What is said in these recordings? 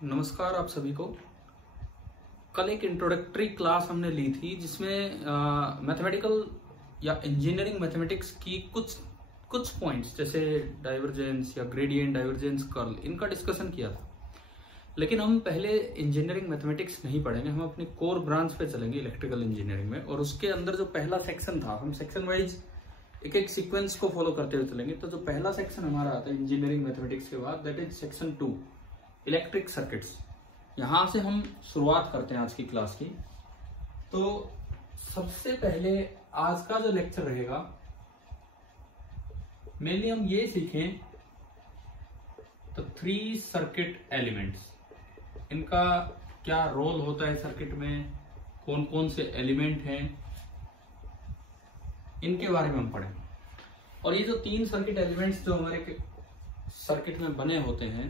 नमस्कार आप सभी को। कल एक इंट्रोडक्टरी क्लास हमने ली थी जिसमें मैथमेटिकल या इंजीनियरिंग मैथमेटिक्स की कुछ पॉइंट्स जैसे डाइवर्जेंस या ग्रेडियंट, डाइवर्जेंस, कर्ल, इनका डिस्कशन किया था। लेकिन हम पहले इंजीनियरिंग मैथमेटिक्स नहीं पढ़ेंगे, हम अपनी कोर ब्रांच पे चलेंगे इलेक्ट्रिकल इंजीनियरिंग में। और उसके अंदर जो पहला सेक्शन था, हम सेक्शन वाइज एक एक सीक्वेंस को फॉलो करते हुए चलेंगे। तो जो पहला सेक्शन हमारा आता है इंजीनियरिंग मैथमेटिक्स के बाद, that is section 2 electric circuits. यहां से हम शुरुआत करते हैं आज की क्लास की। तो सबसे पहले आज का जो लेक्चर रहेगा, मेनली हम ये सीखें तो 3 सर्किट एलिमेंट्स, इनका क्या रोल होता है सर्किट में, कौन कौन से एलिमेंट हैं, इनके बारे में हम पढ़ें। और ये जो 3 सर्किट एलिमेंट्स जो हमारे सर्किट में बने होते हैं,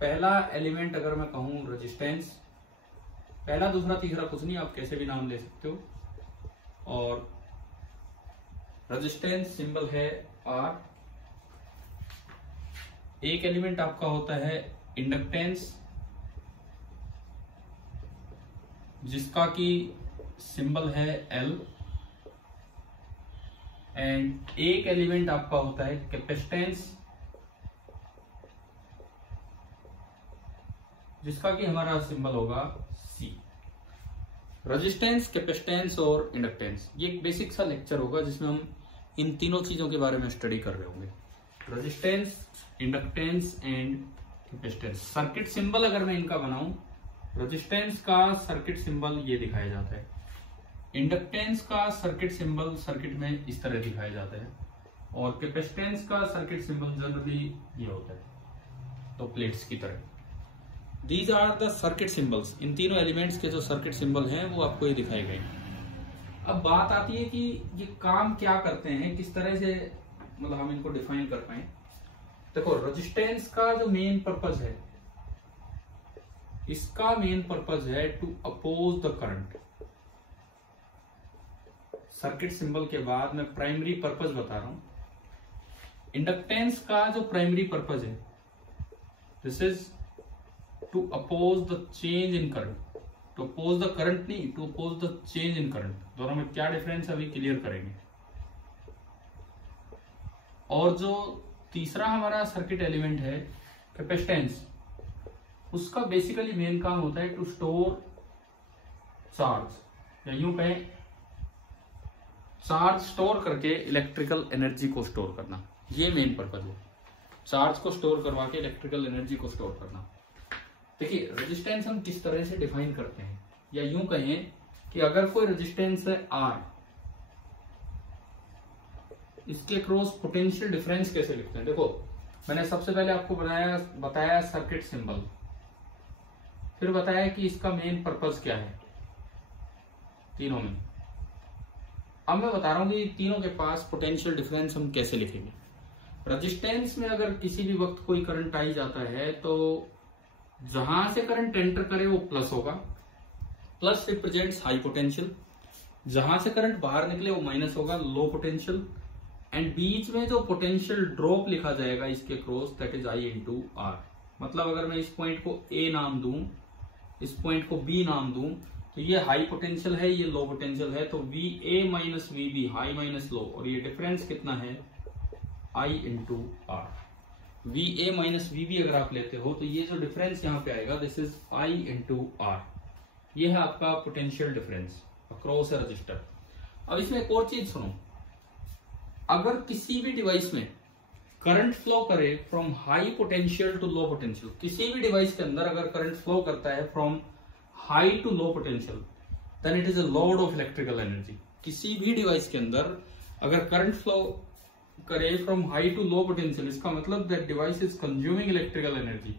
पहला एलिमेंट अगर मैं कहूं रेजिस्टेंस, पहला दूसरा तीसरा कुछ नहीं, आप कैसे भी नाम ले सकते हो। और रेजिस्टेंस सिंबल है R। एक एलिमेंट आपका होता है इंडक्टेंस, जिसका की सिंबल है L। एंड एक एलिमेंट आपका होता है कैपेसिटेंस, जिसका कि हमारा सिंबल होगा C। रेजिस्टेंस, कैपेसिटेंस और इंडक्टेंस, ये एक बेसिक सा लेक्चर होगा जिसमें हम इन तीनों चीजों के बारे में स्टडी कर रहे होंगे। Resistance, inductance and capacitance. Circuit symbol अगर मैं इनका बनाऊं, रेजिस्टेंस का सर्किट सिंबल ये दिखाया जाता है, इंडक्टेंस का सर्किट सिंबल सर्किट में इस तरह दिखाया जाता है, और कैपेसिटेंस का सर्किट सिंबल जनरली ये होता है, तो प्लेट्स की तरह। These are the circuit symbols। इन तीनों एलिमेंट्स के जो सर्किट सिंबल हैं वो आपको ये दिखाए गए। अब बात आती है कि ये काम क्या करते हैं, किस तरह से मतलब हम इनको डिफाइन कर पाए। देखो, रेजिस्टेंस का जो मेन पर्पज है, इसका मेन पर्पज है to oppose the current. Circuit symbol के बाद मैं प्राइमरी पर्पज बता रहा हूं। इंडक्टेंस का जो प्राइमरी पर्पज है, this is to oppose the change in current। to oppose the current नहीं, to oppose the change in current। दोनों में क्या डिफरेंस है अभी क्लियर करेंगे। और जो तीसरा हमारा सर्किट एलिमेंट है कैपेसिटेंस, उसका बेसिकली मेन काम होता है टू स्टोर चार्ज, या यूं कहें चार्ज स्टोर करके इलेक्ट्रिकल एनर्जी को स्टोर करना। ये मेन पर्पज है, चार्ज को स्टोर करवा के इलेक्ट्रिकल एनर्जी को स्टोर करना। देखिए, रेजिस्टेंस हम किस तरह से डिफाइन करते हैं, या यूं कहें कि अगर कोई रेजिस्टेंस है R, इसके क्रॉस पोटेंशियल डिफरेंस कैसे लिखते हैं। देखो, मैंने सबसे पहले आपको बताया सर्किट सिंबल, फिर बताया कि इसका मेन पर्पस क्या है तीनों में। अब मैं बता रहा हूं कि तीनों के पास पोटेंशियल डिफरेंस हम कैसे लिखेंगे। रेजिस्टेंस में अगर किसी भी वक्त कोई करंट आई जाता है तो जहां से करंट एंटर करे वो प्लस होगा, प्लस रिप्रेजेंट्स हाई पोटेंशियल। जहां से करंट बाहर निकले वो माइनस होगा, लो पोटेंशियल। एंड बीच में जो पोटेंशियल ड्रॉप लिखा जाएगा इसके cross, that is I into R। मतलब अगर मैं इस पॉइंट को A नाम दूं, इस पॉइंट को B नाम दूं, तो ये हाई पोटेंशियल है, ये लो पोटेंशियल है, तो VA minus VB, high minus low, और ये डिफरेंस कितना है I into R। VA minus VB अगर आप लेते हो तो ये जो डिफरेंस यहां पे आएगा, this is I into R। ये है आपका पोटेंशियल डिफरेंस अक्रॉस ए रजिस्टर। अब इसमें एक और चीज सुनो, अगर किसी भी डिवाइस में करंट फ्लो करे from high potential to low potential, किसी भी डिवाइस के अंदर अगर करंट फ्लो करता है from high to low potential, then it is a load of electrical energy. किसी भी डिवाइस के अंदर अगर करंट फ्लो करे from high to low potential, इसका मतलब that device is consuming electrical energy.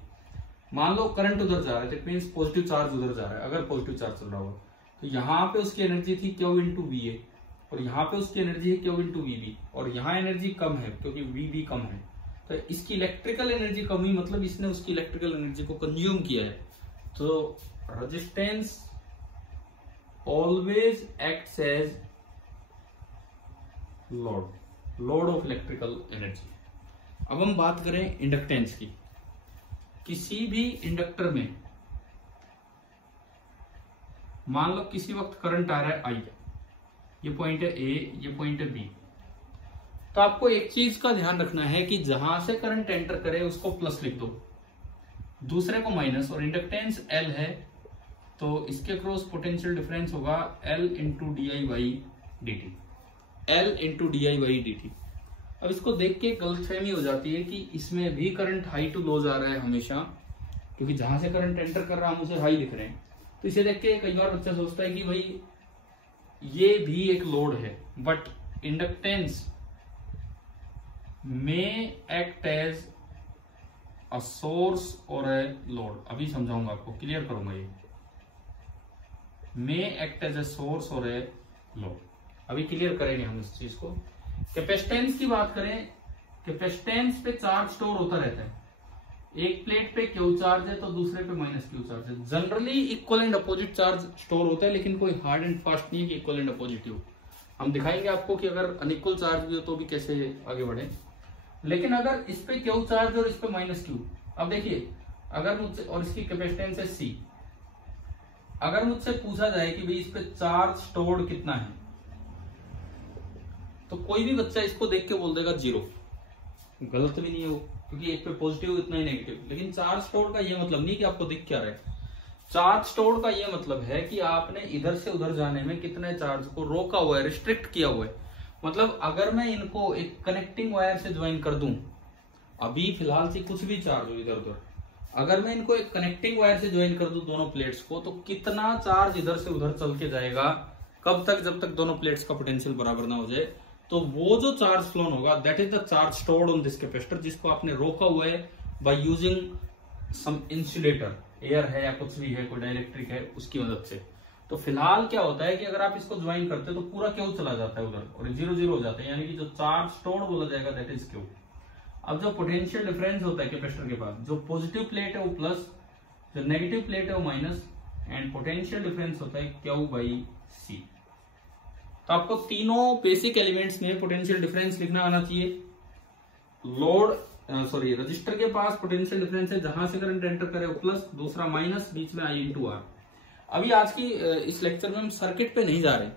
मान लो करंट उधर जा रहा है, दैट मींस पॉजिटिव चार्ज उधर जा रहा है, अगर पॉजिटिव चार्ज चल रहा होगा तो यहाँ पे उसकी एनर्जी थी Q इंटू VA, और यहाँ पे उसकी एनर्जी है Q इंटू VB, और यहाँ एनर्जी कम है क्योंकि VB कम है, तो इसकी इलेक्ट्रिकल एनर्जी कम हुई, मतलब इसने उसकी इलेक्ट्रिकल एनर्जी को कंज्यूम किया है। तो resistance always acts as load of electrical energy. अब हम बात करें इंडक्टेंस की, किसी भी इंडक्टर में मान लो किसी वक्त करंट आ रहा है आई, ये पॉइंट है ए, ये पॉइंट है बी, तो आपको एक चीज का ध्यान रखना है कि जहां से करंट एंटर करे उसको प्लस लिख दो, दूसरे को माइनस, और इंडक्टेंस एल है तो इसके क्रॉस पोटेंशियल डिफरेंस होगा L into D I by D T, L into D I by D T. अब इसको देख के गलतफहमी हो जाती है कि इसमें भी करंट हाई टू लो जा रहा है हमेशा, क्योंकि जहां से करंट एंटर कर रहा है हम उसे हाई लिख रहे हैं, तो इसे देख के कई बार बच्चा सोचता है कि भाई ये भी एक लोड है, बट इंडक्टेंस में एक्ट एज अ सोर्स और ए लोड। अभी समझाऊंगा आपको, क्लियर करूंगा, ये में एक्ट एज ए सोर्स और ए लोड, अभी क्लियर करेंगे हम इस चीज को। कैपेसिटेंस की बात करें, कैपेसिटेंस पे चार्ज स्टोर होता रहता है, एक प्लेट पे क्यू चार्ज है तो दूसरे पे माइनस क्यू चार्ज है, generally equal and opposite charge store होता है, लेकिन कोई हार्ड एंड फास्ट नहीं है कि इक्वल एंड अपोजिट हो। हम दिखाएंगे आपको कि अगर अनइक्वल चार्ज भी हो तो भी कैसे आगे बढ़े। लेकिन अगर इस पे क्यू चार्ज और इस पे माइनस क्यू, अब देखिए अगर मुझसे, और इसकी कैपेसिटेंस है सी, अगर मुझसे पूछा जाए कि भाई इस पे चार्ज स्टोर्ड कितना है, तो कोई भी बच्चा इसको देख के बोल देगा 0, गलत भी नहीं है वो, क्योंकि एक पे पॉजिटिव इतना ही नेगेटिव। लेकिन चार्ज स्टोर्ड का ये मतलब नहीं कि आपको दिख क्या रहा है, चार्ज स्टोर्ड का ये मतलब है कि आपने इधर से उधर जाने में कितने चार्ज को रोका हुआ है, रिस्ट्रिक्ट किया हुआ है। मतलब अगर मैं इनको एक कनेक्टिंग वायर से ज्वाइन कर दूं, अभी फिलहाल से कुछ भी चार्ज हो इधर उधर, अगर मैं इनको एक कनेक्टिंग वायर से ज्वाइन कर दूं दोनों प्लेट्स को, तो कितना चार्ज इधर से उधर चल के जाएगा, कब तक, जब तक दोनों प्लेट्स का पोटेंशियल बराबर ना हो जाए। तो वो जो चार्ज फ्लोन होगा that is the charge stored on this capacitor, जिसको आपने रोका हुआ है by using some insulator, air है या कुछ भी है, कोई डाइलेक्ट्रिक है, उसकी मदद से। तो फिलहाल क्या होता है कि अगर आप इसको ज्वाइन करते हो तो पूरा क्यू चला जाता है उधर और 0 हो जाता है, यानी कि जो चार्ज स्टोर्ड बोला जाएगा दैट इज क्यू। अब जो पोटेंशियल डिफरेंस होता है कैपेसिटर के पास, जो पॉजिटिव प्लेट है वो प्लस, जो नेगेटिव प्लेट है वो माइनस, एंड पोटेंशियल डिफरेंस होता है क्यू बाई सी। तो आपको तीनों बेसिक एलिमेंट्स में पोटेंशियल डिफरेंस लिखना आना चाहिए। लोड रजिस्टर के पास पोटेंशियल डिफरेंस है, जहां से करंट एंटर करे वो प्लस, दूसरा माइनस, बीच में आई इंटू आर। अभी आज की इस लेक्चर में हम सर्किट पे नहीं जा रहे,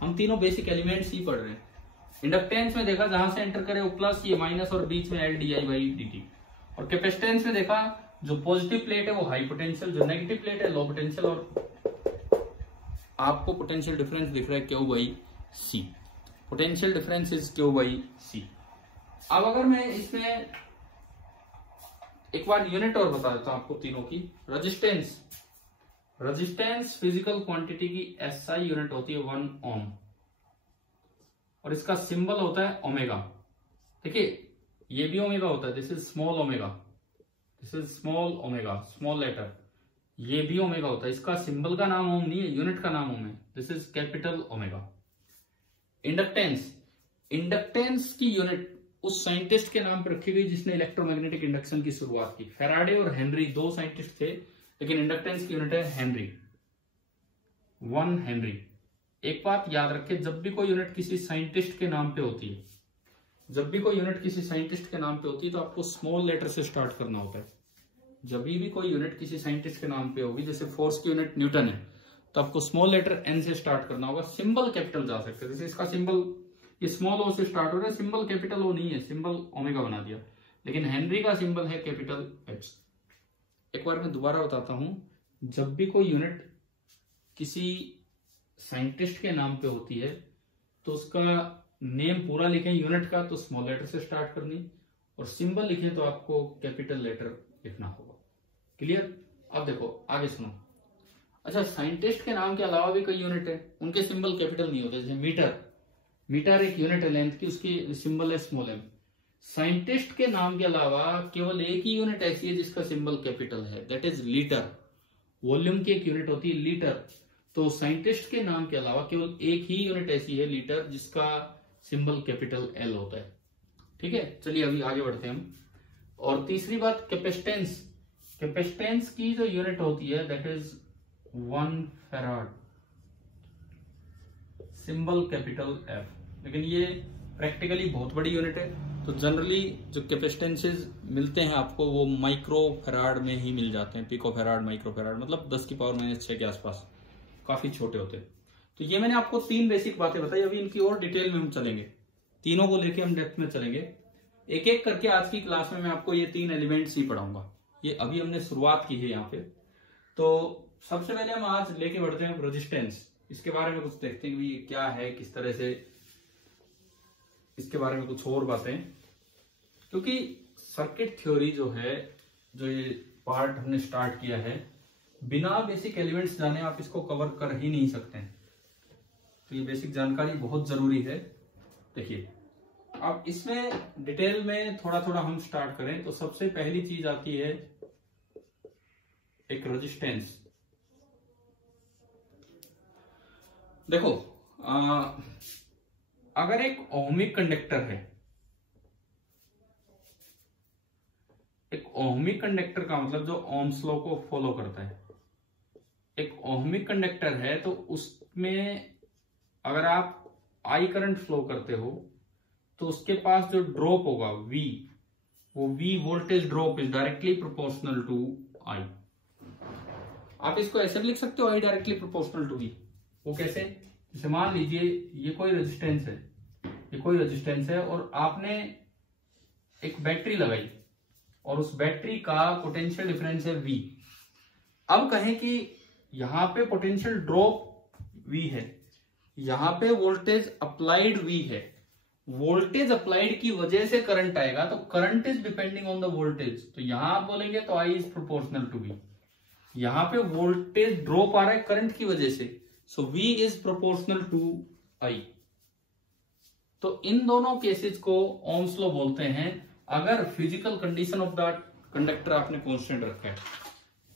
हम तीनों बेसिक एलिमेंट्स ही पढ़ रहे हैं। इंडक्टेंस में देखा जहां से एंटर करे वो प्लस, ये माइनस, और बीच में L D I by D T. और कैपेसिटेंस में देखा जो पॉजिटिव प्लेट है वो हाई पोटेंशियल, जो नेगेटिव प्लेट है लो पोटेंशियल, और आपको पोटेंशियल डिफरेंस दिख रहा है Q by C, potential difference is Q by C. अब अगर मैं इसमें एक बार यूनिट और बता देता हूं आपको तीनों की। रजिस्टेंस, रजिस्टेंस फिजिकल क्वांटिटी की एसआई यूनिट होती है 1 ओम, और इसका सिंबल होता है ओमेगा। देखिए ये भी ओमेगा होता है, this is small omega, this is small omega, small letter, ये भी ओमेगा होता है। इसका सिंबल का नाम ओम नहीं है, यूनिट का नाम ओम है, this is capital omega. Inductance, inductance की यूनिट उस साइंटिस्ट के नाम पर रखी गई जिसने इलेक्ट्रोमैग्नेटिक इंडक्शन की शुरुआत की। फैराडे और हेनरी दो साइंटिस्ट थे, लेकिन इंडक्टेंस की यूनिट है हेनरी, 1 हेनरी। एक बात याद रखें, जब भी कोई यूनिट किसी साइंटिस्ट के नाम पे होती है, जब भी कोई यूनिट किसी साइंटिस्ट के नाम पे होती है तो आपको स्मॉल लेटर से स्टार्ट करना होता है। जब भी कोई यूनिट किसी साइंटिस्ट के नाम पे होगी, जैसे फोर्स की यूनिट न्यूटन है, तो आपको स्मॉल लेटर एन से स्टार्ट करना होगा, सिंबल कैपिटल जा सकते हैं। जैसे इसका सिंबल ये स्मॉल ओ से स्टार्ट हो रहा है, सिंबल कैपिटल ओ नहीं है, सिंबल ओमेगा बना दिया, लेकिन हेनरी का सिंबल है कैपिटल एच। एक बार मैं दोबारा बताता हूं, जब भी कोई यूनिट किसी साइंटिस्ट के नाम पे होती है तो उसका नेम पूरा लिखें यूनिट का तो स्मॉल लेटर से स्टार्ट करनी, और सिंबल लिखें तो आपको कैपिटल लेटर लिखना होगा। क्लियर? अब देखो आगे सुनो। अच्छा, साइंटिस्ट के नाम के अलावा भी कई यूनिट है, उनके सिंबल कैपिटल नहीं होते। जैसे मीटर, मीटर एक यूनिट है लेंथ की, उसकी सिंबल है स्मॉल एम। साइंटिस्ट के नाम के अलावा केवल एक ही यूनिट ऐसी है जिसका सिंबल कैपिटल है, दैट इज लीटर। वॉल्यूम की एक यूनिट होती है लीटर, तो साइंटिस्ट के नाम के अलावा केवल एक ही यूनिट ऐसी है लीटर जिसका सिंबल कैपिटल एल होता है। ठीक है, चलिए अभी आगे बढ़ते हैं हम। और तीसरी बात कैपेसिटेंस, कैपेसिटेंस की जो यूनिट होती है that is 1 farad, symbol capital F. लेकिन ये प्रैक्टिकली बहुत बड़ी यूनिट है, तो जनरली जो कैपेसिटेंसेज मिलते हैं आपको वो माइक्रो फैराड में ही मिल जाते हैं, पिको फैराड, माइक्रो फैराड, मतलब 10⁻⁶ के आसपास, काफी छोटे होते हैं। तो ये मैंने आपको 3 बेसिक बातें बताई, अभी इनकी और डिटेल में हम चलेंगे, तीनों को लेके हम डेप्थ में चलेंगे एक एक करके। आज की क्लास में मैं आपको ये 3 एलिमेंट्स ही पढ़ाऊंगा, ये अभी हमने शुरुआत की है यहाँ पे। तो सबसे पहले हम आज लेके बढ़ते हैं रेजिस्टेंस, इसके बारे में कुछ देखते हैं कि ये क्या है, किस तरह से, इसके बारे में कुछ और बातें, क्योंकि सर्किट थ्योरी जो है, जो ये पार्ट हमने स्टार्ट किया है, बिना बेसिक एलिमेंट्स जाने आप इसको कवर कर ही नहीं सकते हैं। तो ये बेसिक जानकारी बहुत जरूरी है। देखिए अब इसमें डिटेल में थोड़ा थोड़ा हम स्टार्ट करें तो सबसे पहली चीज आती है एक रेजिस्टेंस। देखो अगर एक ओहमिक कंडक्टर है, एक ओहमिक कंडक्टर का मतलब जो ओम्स लॉ को फॉलो करता है, एक ओहमिक कंडक्टर है तो उसमें अगर आप आई करंट फ्लो करते हो तो उसके पास जो ड्रॉप होगा V, वो V voltage drop is directly proportional to I। आप इसको ऐसे भी लिख सकते हो, I directly proportional to V। वो कैसे? जैसे मान लीजिए ये कोई रेजिस्टेंस है, ये कोई रेजिस्टेंस है और आपने एक बैटरी लगाई और उस बैटरी का पोटेंशियल डिफरेंस है V। अब कहें कि यहां पे पोटेंशियल ड्रॉप V है, यहां पे वोल्टेज अप्लाइड V है, वोल्टेज अप्लाइड की वजह से करंट आएगा, तो current is depending on the voltage. तो यहां आप बोलेंगे तो I is proportional to V। यहां पे वोल्टेज ड्रॉप आ रहा है करंट की वजह से, so V is proportional to I। तो इन दोनों केसेस को ओम्स लॉ बोलते हैं। अगर physical condition of the conductor आपने कांस्टेंट रखा है,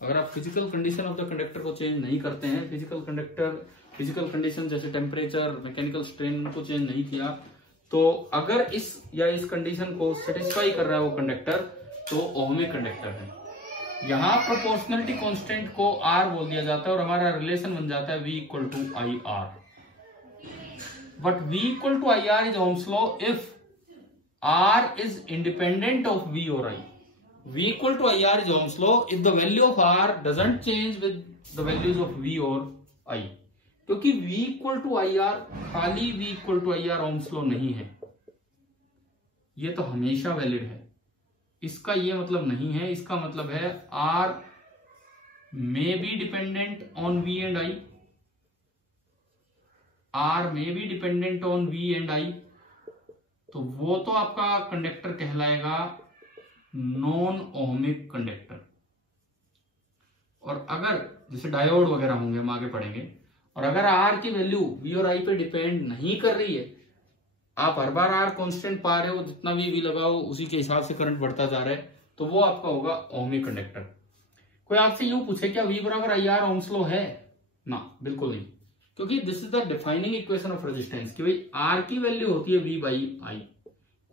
अगर आप physical condition of the conductor को चेंज नहीं करते हैं, फिजिकल कंडीशन जैसे टेम्परेचर, मैकेनिकल स्ट्रेन को चेंज नहीं किया, तो अगर इस कंडीशन को सेटिस्फाई कर रहा है वो कंडक्टर, तो ओहमिक कंडक्टर है। यहां प्रोपोर्शनलिटी कांस्टेंट को R बोल दिया जाता है और हमारा रिलेशन बन जाता है V equal to IR। But V equal to IR is Ohm's law if R is independent of V और I। V equal to IR is Ohm's law if the value of R doesn't change with the values of V और I। क्योंकि V equal to IR, खाली V equal to IR Ohm's law नहीं है, ये तो हमेशा valid है। इसका ये मतलब नहीं है, इसका मतलब है R may be dependent on V and I, R may be dependent on V and I, तो वो तो आपका कंडक्टर कहलाएगा नॉन ओहमिक कंडक्टर। और अगर जैसे डायोड वगैरह होंगे, हम आगे पढ़ेंगे, और अगर R की वैल्यू V और I पे डिपेंड नहीं कर रही है, आप हर बार R कांस्टेंट पा रहे हो, जितना भी V लगाओ उसी के हिसाब से करंट बढ़ता जा रहा है, तो वो आपका होगा ओहमिक कंडक्टर। कोई आपसे यूं पूछे क्या V बराबर IR ओम्स लॉ है? ना, बिल्कुल नहीं, क्योंकि this is the defining equation of resistance कि भाई R की वैल्यू होती है V बाई I।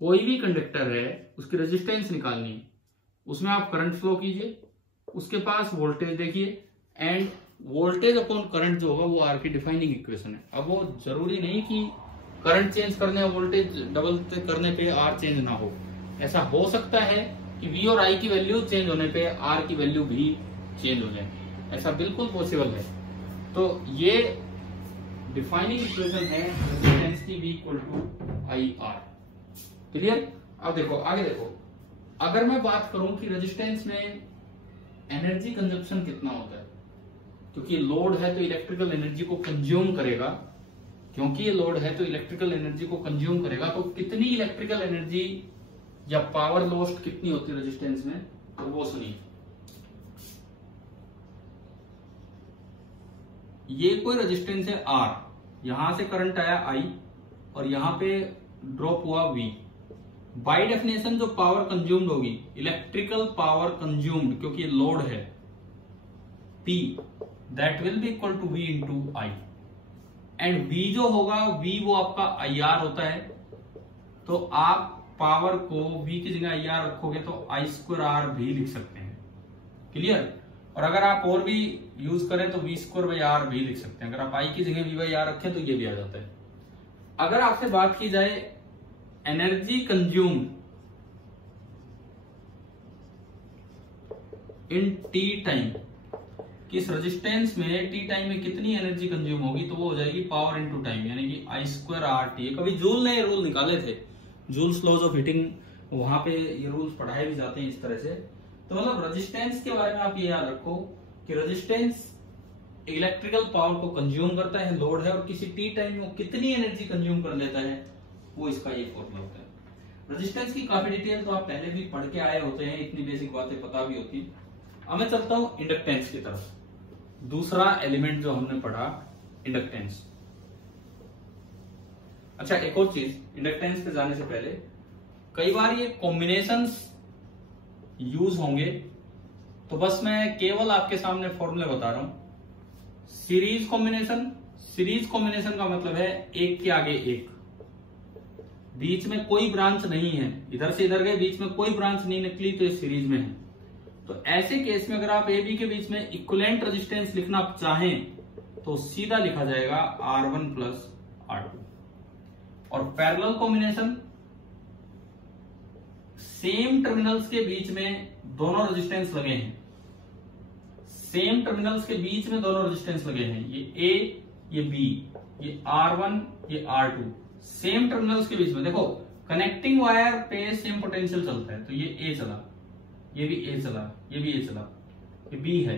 कोई भी कंडक्टर है, उसकी रेजिस्टेंस निकालनी है, उसमें आप करंट फ्लो कीजिए, उसके पास वोल्टेज देखिए, एंड वोल्टेज अपॉन करंट जो होगा वो R की डिफाइनिंग इक्वेशन है। अब वो जरूरी नहीं कि करंट चेंज करने और वोल्टेज डबल करने पे R चेंज ना हो। ऐसा हो सकता है कि V और I की वैल्यू चेंज होने पे R की वैल्यू भी चेंज हो जाए, ऐसा बिल्कुल पॉसिबल है। तो ये डिफाइनिंग इक्वेशन है रेजिस्टेंस की, V equal to IR। Clear? अब देखो आगे, देखो अगर मैं बात करूं कि रेजिस्टेंस में एनर्जी कंजप्शन कितना होता है, क्योंकि लोड है तो इलेक्ट्रिकल एनर्जी को कंज्यूम करेगा, क्योंकि ये लोड है तो इलेक्ट्रिकल एनर्जी को कंज्यूम करेगा, तो कितनी इलेक्ट्रिकल एनर्जी या पावर लॉस्ट कितनी होती है रेजिस्टेंस में, तो वो सुनिए। ये कोई रेजिस्टेंस है R, यहां से करंट आया I और यहां पे ड्रॉप हुआ V। बाय डेफिनेशन जो पावर कंज्यूम्ड होगी, इलेक्ट्रिकल पावर कंज्यूम्ड, क्योंकि ये लोड है P, that will be equal to V into I। And V जो होगा, V वो आपका IR होता है, तो आप पावर को V की जगह IR रखोगे तो I²R भी लिख सकते हैं। क्लियर? और अगर आप और भी यूज करें तो V²R भी लिख सकते हैं। अगर आप I की जगह V/R रखें तो ये भी आ जाता है। अगर आपसे बात की जाए energy consume in T time, किस रेजिस्टेंस में टी टाइम में कितनी एनर्जी कंज्यूम होगी, तो वो हो जाएगी पावर इनटू टाइम, यानी कि I² RT। कभी जूल ने रूल निकाले थे, जूल्स लॉज ऑफ हीटिंग, वहां पे ये रूल्स पढ़ाए भी जाते हैं इस तरह से। तो मतलब रेजिस्टेंस के बारे में आप ये याद रखो कि रेजिस्टेंस इलेक्ट्रिकल पावर को कंज्यूम करता है, लोड है, और किसी टी टाइम में कितनी एनर्जी कंज्यूम कर लेता है, वो इसका ये फॉर्मूला होता है। रेजिस्टेंस की काफी डिटेल तो आप पहले भी पढ़ के आए होते हैं, इतनी बेसिक बातें पता भी होती। अब मैं चलता हूं इंडक्टेंस की तरफ, दूसरा एलिमेंट जो हमने पढ़ा इंडक्टेंस। अच्छा, एक और चीज, इंडक्टेंस पे जाने से पहले कई बार ये कॉम्बिनेशंस यूज होंगे, तो बस मैं केवल आपके सामने फॉर्मूले बता रहा हूं। सीरीज कॉम्बिनेशन, सीरीज कॉम्बिनेशन का मतलब है एक के आगे एक, बीच में कोई ब्रांच नहीं है, इधर से इधर गए, बीच में कोई ब्रांच नहीं निकली, तो ये सीरीज में है। तो ऐसे केस में अगर आप ए बी के बीच में इक्विवेलेंट रेजिस्टेंस लिखना चाहें तो सीधा लिखा जाएगा R1 प्लस R2। और पैरेलल कॉम्बिनेशन, सेम टर्मिनल्स के बीच में दोनों रेजिस्टेंस लगे हैं, सेम टर्मिनल्स के बीच में दोनों रेजिस्टेंस लगे हैं, ये A ये B, ये R1 ये R2, सेम टर्मिनल्स के बीच में। देखो कनेक्टिंग वायर पे सेम पोटेंशियल चलता है, तो ये A चला, ये भी A चला, ये भी A चला, ये B है,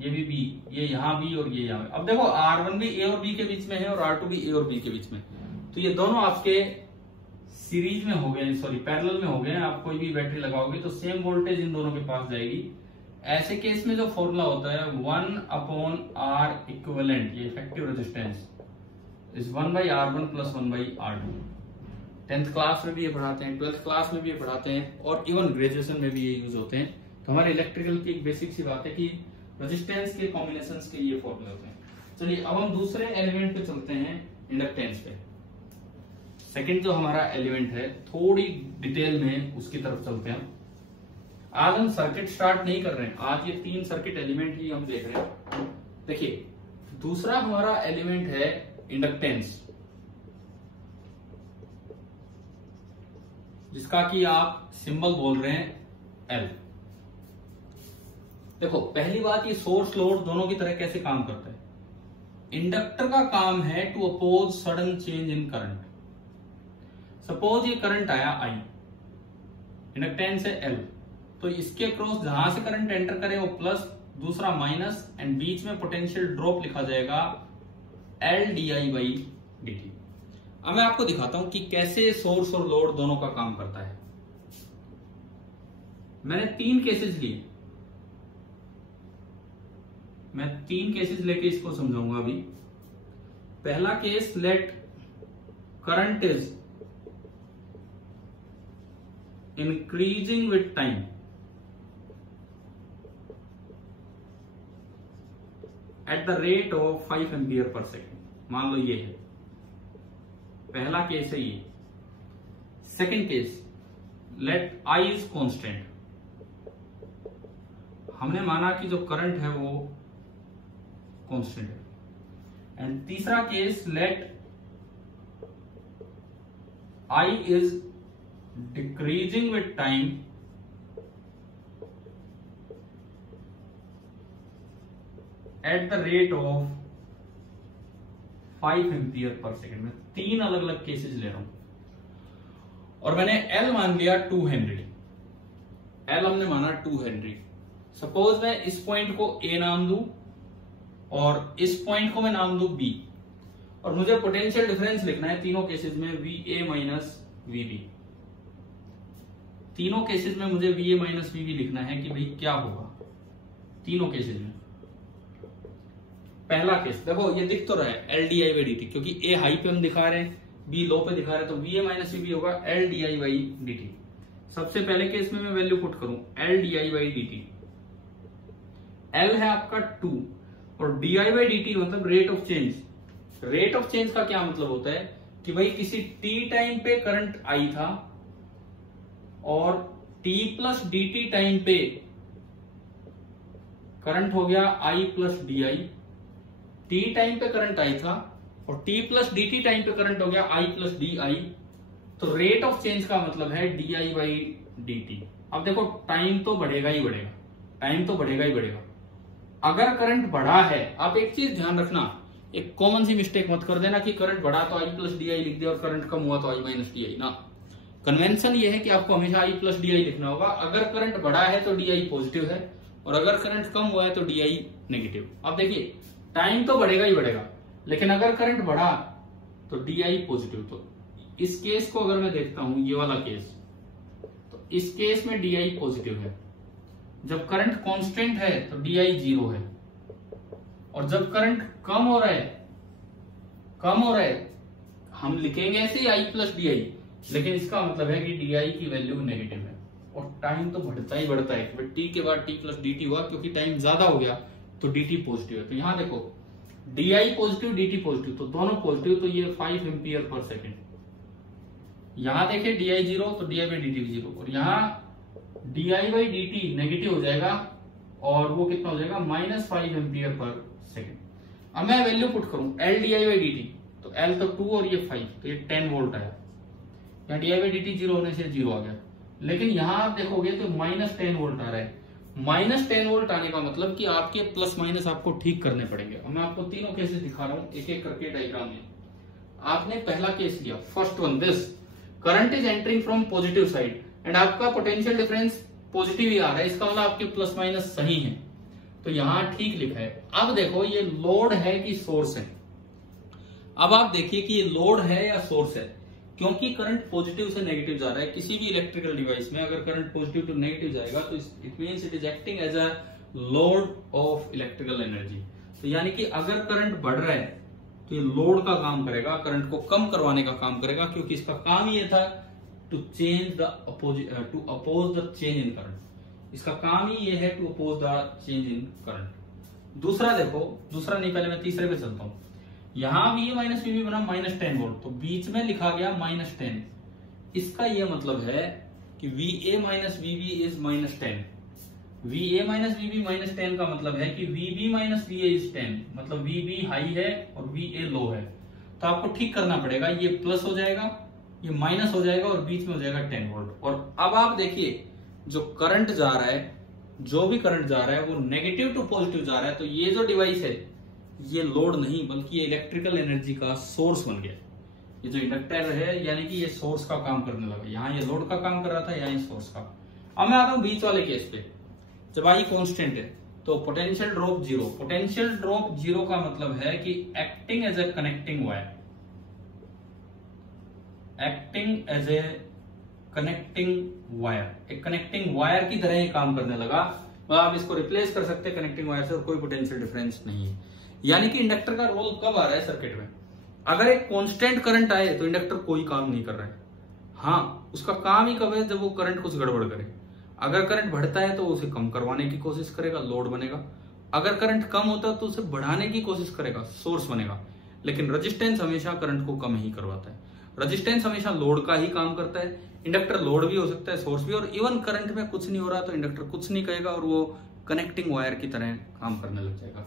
ये भी B, ये यहां B और ये यहां। अब देखो R1 भी A और B के बीच में है और R2 भी A और B के बीच में, तो ये दोनों आपके सीरीज में हो गए, सॉरी पैरेलल में हो गए। आप कोई भी बैटरी लगाओगे तो सेम वोल्टेज इन दोनों के पास जाएगी। ऐसे केस में जो फॉर्मूला होता है 1/R इक्विवेलेंट, ये effective resistance is 1/R1 plus 1/R2। 10th class में भी ये पढ़ाते हैं, 12th क्लास में भी ये पढ़ाते हैं, और इवन ग्रेजुएशन में भी ये यूज होते हैं। तो हमारे इलेक्ट्रिकल की एक बेसिक सी बात है कि रेजिस्टेंस के कॉम्बिनेशंस के ये फॉर्मूले होते हैं। चलिए अब हम दूसरे एलिमेंट पे चलते हैं, इंडक्टेंस पे। सेकंड जो हमारा एलिमेंट है, थोड़ी डिटेल में उसकी तरफ चलते हैं। आज हम सर्किट स्टार्ट नहीं कर रहे हैं, आज ये 3 सर्किट एलिमेंट ही हम देख रहे हैं। देखिए दूसरा हमारा एलिमेंट है इंडक्टेंस, जिसका कि आप सिंबल बोल रहे हैं L। देखो पहली बात, ये सोर्स लोड दोनों की तरह कैसे काम करता है। इंडक्टर का काम है to oppose sudden change in current. Suppose ये करंट आया I, इंडक्टेंस है L, तो इसके क्रॉस जहां से करंट एंटर करे वो प्लस, दूसरा माइनस, एंड बीच में पोटेंशियल ड्रॉप लिखा जाएगा LdI/dt। अब मैं आपको दिखाता हूं कि कैसे सोर्स और लोड दोनों का काम करता है। मैंने 3 केसेस लिए, मैं 3 केसेस लेके इसको समझाऊंगा अभी। पहला case, let current is increasing with time at the rate of 5 ampere per second. मान लो ये है पहला केस है ये। Second case, let I is constant. हमने माना कि जो करंट है वो कांस्टेंट है। एंड तीसरा case, let I is decreasing with time at the rate of 5 ampere per second. में 3 अलग अलग केसेस ले रहा हूं और मैंने L मान लिया 2 हेनरी। L हमने माना 2 हेनरी। सपोज मैं इस पॉइंट को A नाम दूं और इस पॉइंट को मैं नाम दूं B, और मुझे पोटेंशियल डिफरेंस लिखना है तीनों केसेस में VA माइनस VB। तीनों केसेस में मुझे VA माइनस VB लिखना है कि भाई क्या होगा तीनों केसेस में। पहला केस देखो, ये दिख तो रहा है LdI/dt, क्योंकि A हाई पे हम दिखा रहे हैं, B लो पे दिखा रहे हैं, तो VA माइनस VB होगा LdI/dt। सबसे पहले केस में मैं वैल्यू पुट करूं LdI/dt। L है आपका 2 और dI/dt मतलब rate of change. Rate of change का क्या मतलब होता है कि भाई किसी t टाइम पे करंट I था और t प्लस dt टाइम पे करंट हो गया I plus di। t time पे करंट I था और t प्लस dt टाइम पे करंट हो गया I प्लस di, तो रेट ऑफ चेंज का मतलब है dI/dt। अब देखो टाइम तो बढ़ेगा ही बढ़ेगा, टाइम तो बढ़ेगा ही बढ़ेगा। अगर करंट बढ़ा है, आप एक चीज ध्यान रखना, एक कॉमन सी मिस्टेक मत कर देना कि करंट बढ़ा तो आई प्लस डी आई लिख दिया और करंट कम हुआ तो आई माइनस डी आई ना। कन्वेंशन ये है कि आपको हमेशा आई प्लस डी आई लिखना होगा। अगर करंट बढ़ा है तो डी आई पॉजिटिव है और अगर करंट कम हुआ है तो डी आई नेगेटिव। अब देखिए टाइम तो बढ़ेगा ही बढ़ेगा, लेकिन अगर करंट बढ़ा तो डी आई पॉजिटिव। तो इस केस को अगर मैं देखता हूं, ये वाला केस, तो इस केस में डी आई पॉजिटिव है। जब करंट कांस्टेंट है तो डी आई 0 है, और जब करंट कम हो रहा है हम लिखेंगे ऐसे आई प्लस डी आई, लेकिन इसका मतलब है कि डी आई की वैल्यू नेगेटिव है और टाइम तो बढ़ता ही बढ़ता है। टी के बाद टी प्लस डी टी हुआ, क्योंकि टाइम ज्यादा हो गया तो डी टी पॉजिटिव है। तो यहां देखो D I positive D T positive, तो दोनों पॉजिटिव, तो ये 5 एम्पियर पर सेकेंड। यहां देखे डी आई 0 तो D I by D T 0, और यहाँ D I by D T negative हो जाएगा और वो कितना हो जाएगा -5 एम्पियर पर सेकेंड। अब मैं वैल्यू पुट करूं L D I by D T, तो एल तो 2 और ये 5, तो ये 10 वोल्ट आया। यहाँ D I by D T 0 होने से 0 आ गया, लेकिन यहां आप देखोगे तो -10 वोल्ट आ रहा है। -10 वोल्ट आने का मतलब कि आपके प्लस माइनस आपको ठीक करने पड़ेंगे। अब मैं आपको तीनों केसेस दिखा रहा हूं एक एक करके डायग्राम में। आपने पहला केस लिया, first one, this current is entering from positive side and आपका पोटेंशियल डिफरेंस पॉजिटिव ही आ रहा है, इसका मतलब आपके प्लस माइनस सही है, तो यहां ठीक लिखा है। अब देखो ये लोड है कि सोर्स है। अब आप देखिए कि ये लोड है या सोर्स है, क्योंकि करंट पॉजिटिव से नेगेटिव जा रहा है। किसी भी इलेक्ट्रिकल डिवाइस में अगर करंट पॉजिटिव टू नेगेटिव जाएगा तो it means it is acting as a load of electrical energy. तो यानी कि अगर करंट बढ़ रहा है तो ये लोड का काम करेगा, करंट को कम करवाने का काम करेगा, क्योंकि इसका काम ये था to change the to oppose the change in current. इसका काम ही ये है to oppose the change in current. दूसरा देखो, दूसरा नहीं, पहले मैं तीसरे पे चलता हूं। यहां VA माइनस VB बना -10 वोल्ट, तो बीच में लिखा गया -10। इसका यह मतलब है कि VA minus VB is -10। VA minus VB -10 का मतलब है कि VB माइनस VA इज 10, मतलब VB हाई है और VA लो है। तो आपको ठीक करना पड़ेगा, ये प्लस हो जाएगा, ये माइनस हो जाएगा और बीच में हो जाएगा 10 वोल्ट। और अब आप देखिए जो करंट जा रहा है, जो भी करंट जा रहा है वो नेगेटिव टू पॉजिटिव जा रहा है। तो ये जो डिवाइस है ये लोड नहीं बल्कि ये इलेक्ट्रिकल एनर्जी का सोर्स बन गया। ये जो इंडक्टर है यानी कि ये सोर्स का काम करने लगा। यहाँ ये लोड का काम कर रहा था, यहाँ ये सोर्स का। अब मैं आता हूं बीच वाले केस पे। जब आई कांस्टेंट है तो पोटेंशियल ड्रॉप 0। पोटेंशियल ड्रॉप 0 का मतलब है कि acting as a connecting wire, acting as a connecting wire, एक कनेक्टिंग वायर की तरह ही काम करने लगा। आप इसको रिप्लेस कर सकते हैं कनेक्टिंग वायर से और कोई पोटेंशियल डिफरेंस नहीं है। यानी कि इंडक्टर का रोल कब आ रहा है सर्किट में? अगर एक कांस्टेंट करंट आए तो इंडक्टर कोई काम नहीं कर रहा है। हाँ, उसका काम ही कब है? जब वो करंट कुछ गड़बड़ करे। अगर करंट बढ़ता है तो उसे कम करवाने की कोशिश करेगा, लोड बनेगा। अगर करंट कम होता है तो उसे बढ़ाने की कोशिश करेगा, सोर्स बनेगा। लेकिन रेजिस्टेंस हमेशा करंट को कम ही करवाता है। रेजिस्टेंस हमेशा लोड का ही काम करता है। इंडक्टर लोड भी हो सकता है, सोर्स भी, और इवन करंट में कुछ नहीं हो रहा तो इंडक्टर कुछ नहीं कहेगा और वो कनेक्टिंग वायर की तरह काम करने लग जाएगा।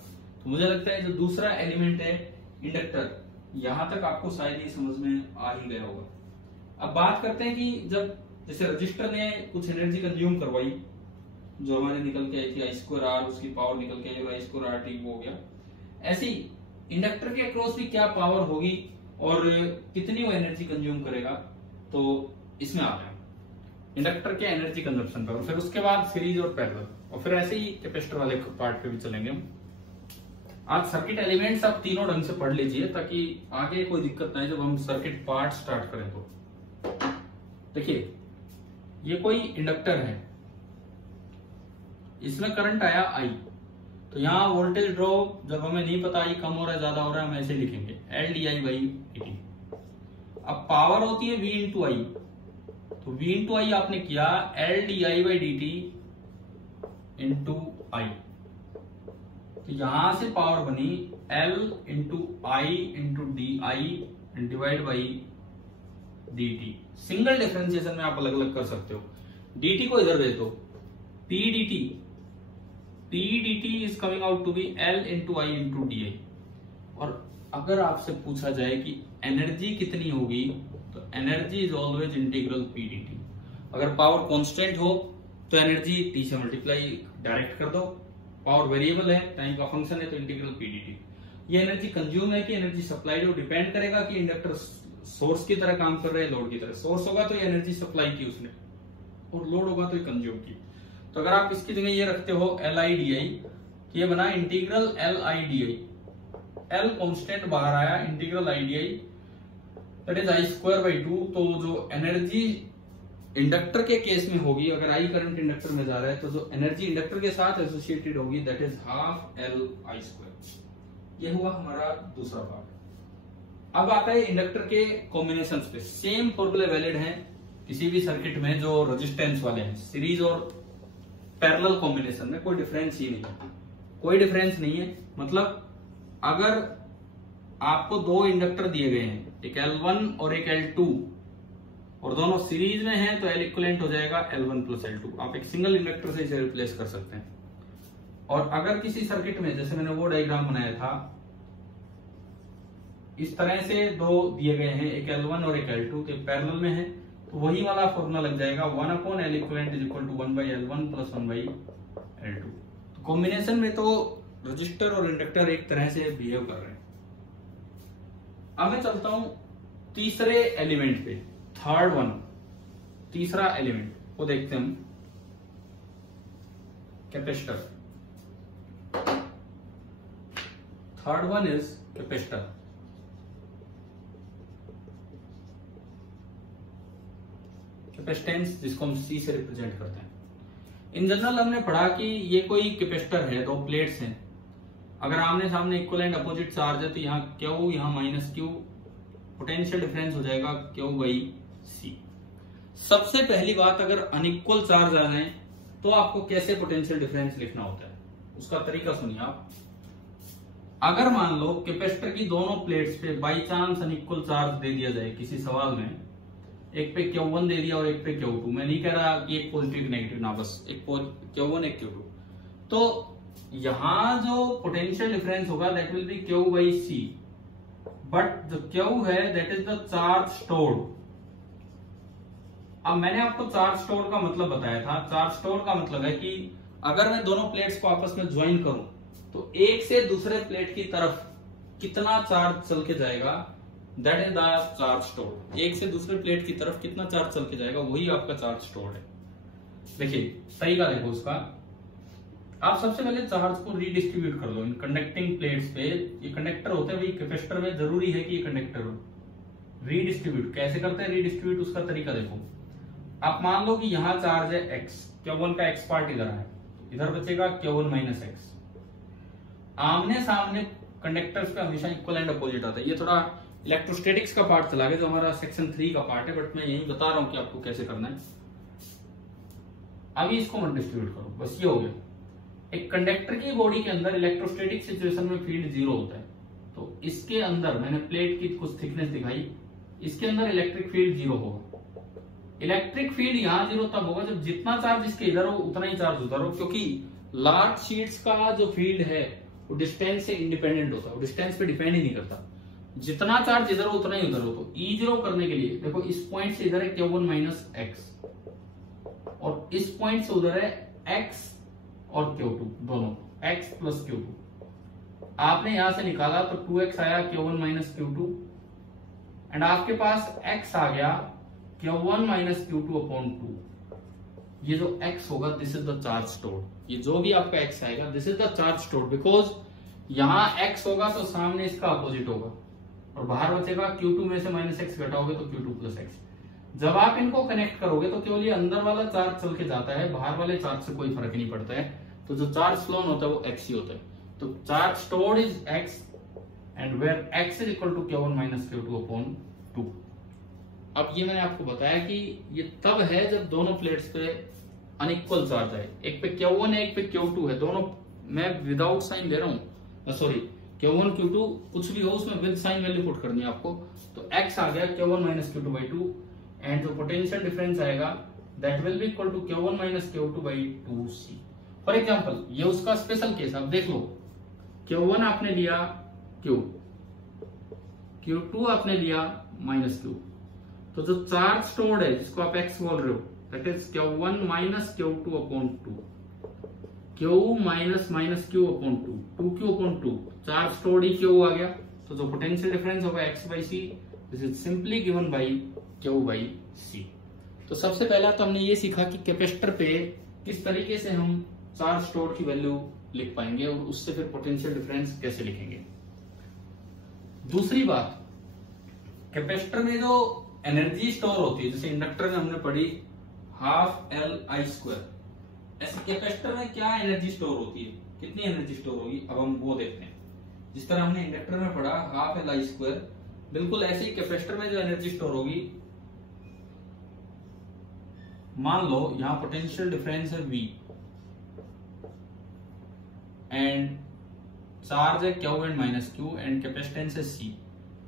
तो मुझे लगता है जो दूसरा एलिमेंट है इंडक्टर, यहां तक आपको शायद ही समझ में आ ही गया होगा। अब बात करते हैं कि जब जैसे रजिस्टर ने कुछ एनर्जी कंज्यूम करवाई, जो हमारे निकल के आई थी I2R, उसकी पावर निकल के आई और I2RT वो हो गया। ऐसी इंडक्टर के अक्रॉस भी क्या पावर होगी और कितनी वो एनर्जी कंज्यूम करेगा, तो इसमें आ गया इंडक्टर के एनर्जी कंजप्शन पर। फिर उसके बाद सीरीज और पैरेलल, और फिर ऐसे ही कैपेसिटर वाले पार्ट पे भी चलेंगे हम। आज सर्किट एलिमेंट्स आप तीनों ढंग से पढ़ लीजिए ताकि आगे कोई दिक्कत ना है जब हम सर्किट पार्ट स्टार्ट करें। तो देखिए ये कोई इंडक्टर है, इसमें करंट आया I, तो यहाँ वोल्टेज ड्रॉप जब हमें नहीं पता I कम हो रहा है ज्यादा हो रहा है, हम ऐसे लिखेंगे LdI/dt। अब पावर होती है V इंटू I, तो V इंटू I आपने किया LdI/dt इंटू I, तो यहां से पावर बनी L into I into DI divide by dt। Single differentiation में आप अलग अलग कर सकते हो। dt को इधर भेज दो, pdt is coming out to be L into I into DI। और अगर आपसे पूछा जाए कि एनर्जी कितनी होगी, तो energy is always integral pdt। अगर पावर कांस्टेंट हो तो एनर्जी टी से मल्टीप्लाई डायरेक्ट कर दो, पावर वेरिएबल है, टाइम का फंक्शन है, तो इंटीग्रल पीडीटी। ये एनर्जी कंज्यूम है कि एनर्जी सप्लाई, जो डिपेंड करेगा कि इंडक्टर सोर्स की तरह काम कर रहे हैं, लोड की तरह। सोर्स होगा तो ये एनर्जी सप्लाई की उसने, और लोड होगा तो ये कंज्यूम की। तो अगर आप इसकी जगह ये रखते हो एल आई डी आई, ये बना integral L I D I, L constant बाहर आया, integral I D I that is I square by 2। तो जो एनर्जी इंडक्टर के केस में होगी, अगर आई करंट इंडक्टर में जा रहा है, तो जो एनर्जी इंडक्टर के साथ एसोसिएटेड होगी that is half L I square. ये हुआ हमारा दूसरा पार्ट। अब आता है इंडक्टर के कॉम्बिनेशन पे। सेम फॉर्मूले वैलिड हैं किसी भी सर्किट में जो रेजिस्टेंस वाले हैं, सीरीज और पैरेलल कॉम्बिनेशन में कोई डिफरेंस ही नहीं है, कोई डिफरेंस नहीं है। मतलब अगर आपको दो इंडक्टर दिए गए हैं, एक L1 और एक L2, और दोनों सीरीज में हैं, तो L इक्विवेलेंट हो जाएगा L1 प्लस L2। आप एक सिंगल इंडक्टर से इसे रिप्लेस कर सकते हैं। और अगर किसी सर्किट में, जैसे मैंने वो डायग्राम बनाया था, इस तरह से दो दिए गए हैं, एक L1 और एक L2 के पैरेलल में है, तो वही वाला फॉर्मूला लग जाएगा 1/L equivalent is equal to 1/L1 plus 1/L2। तो कॉम्बिनेशन में तो रजिस्टर और इंडक्टर एक तरह से बिहेव कर रहे हैं। अब मैं चलता हूं तीसरे एलिमेंट पे, थर्ड वन, तीसरा एलिमेंट को देखते हैं हम, capacitor. Third one is capacitor. Capacitance जिसको हम सी से रिप्रेजेंट करते हैं। इन जनरल हमने पढ़ा कि ये कोई कैपेसिटर है, दो प्लेट्स हैं, अगर आमने सामने इक्वल एंड अपोजिट चार्ज है, तो यहाँ क्यू, यहाँ माइनस क्यू, पोटेंशियल डिफरेंस हो जाएगा क्यू बाई सी। सबसे पहली बात, अगर अनइक्वल चार्ज आ जाए तो आपको कैसे पोटेंशियल डिफरेंस लिखना होता है, उसका तरीका सुनिए आप। अगर मान लो कैपेसिटर की दोनों प्लेट्स पे बाई चांस अनइक्वल चार्ज दे दिया जाए किसी सवाल में, एक पे Q1 दे दिया और एक पे Q2, मैं नहीं कह रहा कि एक पॉजिटिव नेगेटिव ना, बस एक Q1 एक Q2, तो यहां जो पोटेंशियल डिफरेंस होगा that will be Q by C, but जो क्यू है that is the charge stored. अब मैंने आपको चार्ज स्टोर का मतलब बताया था। चार्ज स्टोर का मतलब है कि अगर मैं दोनों प्लेट्स को आपस में ज्वाइन करूं, तो एक से दूसरे प्लेट की तरफ कितना चार्ज चल के जाएगा, that is the charge store. एक से दूसरे प्लेट की तरफ कितना चार्ज चल के जाएगा, वही आपका चार्ज स्टोर है। देखिए तरीका देखो उसका। आप सबसे पहले चार्ज को रीडिस्ट्रीब्यूट कर लो इन कंडक्टिंग प्लेट्स पे। ये कंडक्टर होते हैं भाई, कैपेसिटर में जरूरी है कि ये कंडक्टर हो। रीडिस्ट्रीब्यूट कैसे करते हैं, रीडिस्ट्रीब्यूट उसका तरीका देखो। आप मान लो कि यहाँ चार्ज है x, Q1 का x पार्ट इधर है, इधर बचेगा Q1 माइनस x। आमने सामने कंडक्टर्स पे हमेशा इक्वल एंड अपोजिट आता है। ये थोड़ा इलेक्ट्रोस्टैटिक्स का पार्ट चला गया, जो हमारा सेक्शन 3 का पार्ट है, बट मैं यही बता रहा हूं कि आपको कैसे करना है। अभी इसको मत डिस्ट्रीब्यूट करो, बस ये हो गया। एक कंडक्टर की बॉडी के अंदर इलेक्ट्रोस्टैटिक सिचुएशन में फील्ड 0 होता है, तो इसके अंदर मैंने प्लेट की कुछ थिकनेस दिखाई, इसके अंदर इलेक्ट्रिक फील्ड 0 होगा। इलेक्ट्रिक फील्ड यहाँ 0 तब होगा जब जितना चार्ज इसके इधर हो उतना ही चार्ज उधर हो, क्योंकि लार्ज शीट्स का जो फील्ड है वो डिस्टेंस से इंडिपेंडेंट होता है, वो डिस्टेंस पे डिपेंड ही नहीं करता। जितना चार्ज इधर हो उतना ही उधर हो। तो E0 करने के लिए देखो, इस पॉइंट से इधर है Q1 माइनस एक्स, और इस पॉइंट से उधर है x और Q2, दोनों x प्लस Q2। आपने यहां से निकाला तो 2x आया Q1 माइनस Q2, एंड आपके पास x आ गया Q1 माइनस Q2 अपॉन 2। ये जो x होगा this is the charge stored. ये जो भी आपका x आएगा this is the charge stored, because यहाँ x होगा तो सामने इसका अपोजिट होगा, और बाहर बचेगा Q2 में से माइनस एक्स घटाओगे तो Q2 प्लस एक्स। जब आप इनको कनेक्ट करोगे तो केवल ये अंदर वाला चार्ज चल के जाता है, बाहर वाले चार्ज से कोई फर्क नहीं पड़ता है। तो जो चार्ज फ्लोन होता है वो x ही होता है। तो charge stored is x, and where x is equal to Q1 minus Q2 upon 2। अब ये मैंने आपको बताया कि ये तब है जब दोनों प्लेट्स पे अनइक्वल चार्ज है। एक पे Q1 है, एक पे Q2 है, दोनों मैं विदाउट साइन ले रहा हूँ, सॉरी Q1 Q2 कुछ भी हो उसमें विद साइन वैल्यू पुट करनी है आपको। तो x आ गया Q1 minus Q2 by 2, and जो पोटेंशियल डिफरेंस आएगा that will be equal to Q1 minus Q2 by 2c। For example ये उसका स्पेशल केस, आप देख लो, Q1 आपने लिया Q, Q2 आपने लिया माइनस Q, तो जो चार्ज स्टोर्ड है जिसको आप x बोल रहे हो that is Q1 minus Q2 upon 2, Q minus minus Q upon 2, 2Q upon 2, charge stored ही Q आ गया, तो जो पोटेंशियल डिफरेंस होगा x by C, this is simply given by Q by C. तो सबसे पहला तो हमने ये सीखा कि कैपेसिटर पे किस तरीके से हम चार्ज स्टोर की वैल्यू लिख पाएंगे और उससे फिर पोटेंशियल डिफरेंस कैसे लिखेंगे। दूसरी बात, कैपेसिटर में जो एनर्जी स्टोर होती है, जैसे इंडक्टर में हमने पढ़ी हाफ एल आई स्क्वायर, ऐसे कैपेसिटर में क्या एनर्जी स्टोर होती है, कितनी एनर्जी स्टोर होगी, अब हम वो देखते हैं। जिस तरह हमने इंडक्टर में पढ़ा हाफ एल आई स्क्वायर, बिल्कुल ऐसे ही कैपेसिटर में जो एनर्जी स्टोर होगी, मान लो यहां पोटेंशियल डिफरेंस है V एंड चार्ज है Q and minus Q and capacitance है C।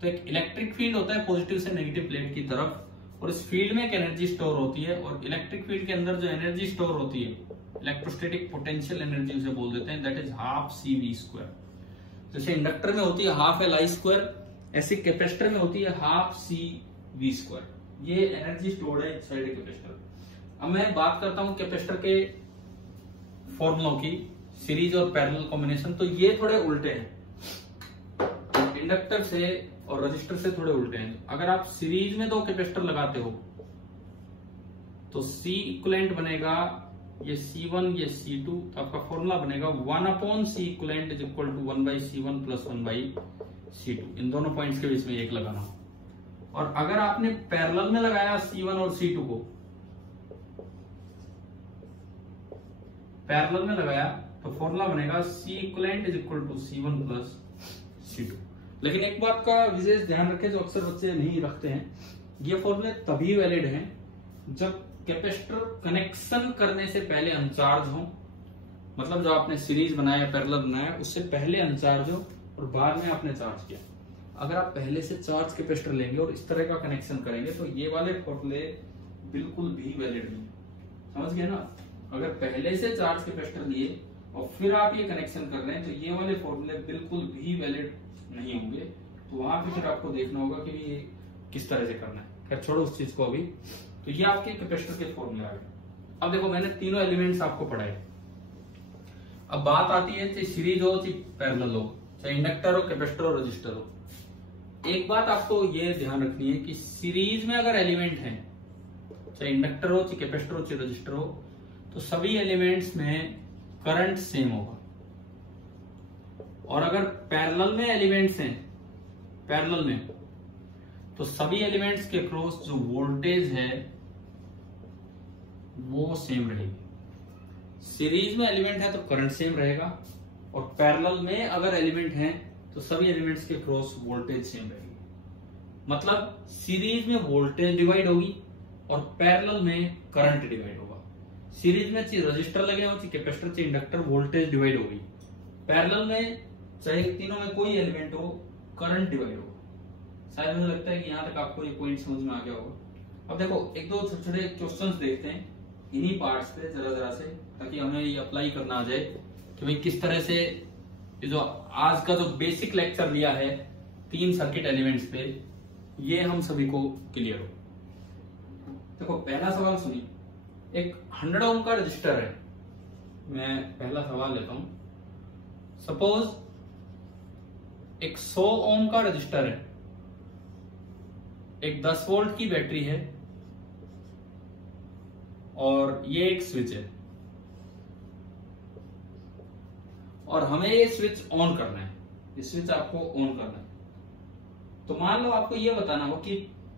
तो एक इलेक्ट्रिक फील्ड होता है पॉजिटिव से नेगेटिव प्लेट की तरफ, और इस फील्ड में एक एनर्जी स्टोर होती है, और इलेक्ट्रिक फील्ड के अंदर जो एनर्जी स्टोर होती है, इलेक्ट्रोस्टैटिक पोटेंशियल एनर्जी उसे बोल देते हैं, that is half CV square. जैसे इंडक्टर में होती है हाफ L I स्क्वायर, ऐसे कैपेसिटर में होती है हाफ CV स्क्वायर। ये एनर्जी स्टोर्ड है इनसाइड कैपेसिटर। अब मैं बात करता हूं कैपेसिटर के फॉर्मूलों की, सीरीज और पैरेलल कॉम्बिनेशन, तो ये थोड़े उल्टे हैं, इंडक्टर से और रजिस्टर से थोड़े उल्टे हैं। अगर आप सीरीज में दो कैपेसिटर लगाते हो तो C इक्विवेलेंट बनेगा ये C1 ये C2, तो आपका फॉर्मूला बनेगा 1 upon C equivalent is equal to 1 by C1 plus 1 by C2। इन दोनों पॉइंट्स के बीच में एक लगाना। और अगर आपने पैरेलल में लगाया C1 और C2 को, पैरेलल में लगाया तो फॉर्मूला बनेगा C equivalent is equal to C1 plus C2। लेकिन एक बात का विशेष ध्यान रखें जो अक्सर बच्चे नहीं रखते हैं, ये फॉर्मूले तभी वैलिड हैं जब कैपेसिटर कनेक्शन करने से पहले अनचार्ज हो, मतलब जो आपने सीरीज बनाया पैरेलल बनाया उससे पहले अनचार्ज हो और बाद में आपने चार्ज किया। अगर आप पहले से चार्ज कैपेसिटर लेंगे और इस तरह का कनेक्शन करेंगे तो ये वाले फॉर्मूले बिल्कुल भी वैलिड नहीं। समझ गए ना? अगर पहले से चार्ज कैपेसिटर लिए और फिर आप ये कनेक्शन कर रहे हैं तो ये वाले फॉर्मूले बिल्कुल भी वैलिड नहीं होंगे। तो वहां पे फिर आपको देखना होगा कि ये किस तरह से करना है। खैर छोड़ो उस चीज को अभी। तो ये आपके कैपेसिटर के फॉर्मूले आ गए। अब देखो मैंने तीनों एलिमेंट्स आपको पढ़ाए। अब बात आती है चाहे सीरीज हो चाहे पैरेलल हो, चाहे इंडक्टर हो कैपेसिटर हो रजिस्टर हो। एक बात आपको ये ध्यान रखनी है कि सीरीज में अगर एलिमेंट है, चाहे इंडक्टर हो चाहे कैपेसिटर हो चाहे रजिस्टर हो, तो सभी एलिमेंट्स में करंट सेम होगा। और अगर पैरेलल में एलिमेंट्स हैं, पैरेलल में, तो सभी एलिमेंट्स के क्रॉस जो वोल्टेज है वो सेम रहेगी। सीरीज में एलिमेंट है तो करंट सेम रहेगा, और पैरेलल में अगर एलिमेंट है तो सभी एलिमेंट्स के क्रॉस वोल्टेज सेम रहेगी। मतलब सीरीज में वोल्टेज डिवाइड होगी और पैरेलल में करंट डिवाइड होगा। सीरीज में चाहे रजिस्टर लगे हो चाहे कैपेसिटर चाहे इंडक्टर, वोल्टेज डिवाइड होगी। पैरेलल में चाहे तीनों में कोई एलिमेंट हो, करंट डिवाइड होगा। शायद मुझे लगता है कि यहाँ तक आपको ये पॉइंट समझ में आ गया होगा। अब देखो एक दो छोटे छोटे क्वेश्चंस देखते हैं इन्हीं पार्ट्स पे जरा जरा से, ताकि हमें ये अप्लाई करना आ जाए कि भाई किस तरह से जो आज का जो बेसिक लेक्चर लिया है 3 सर्किट एलिमेंट्स पे, ये हम सभी को क्लियर हो। देखो पहला सवाल सुनिए। एक 100 ओम का रजिस्टर है। मैं पहला सवाल लेता हूं। सपोज एक 100 ओम का रजिस्टर है, एक 10 वोल्ट की बैटरी है और ये एक स्विच है, और हमें ये स्विच ऑन करना है। ये स्विच आपको ऑन करना है। तो मान लो आपको ये बताना हो कि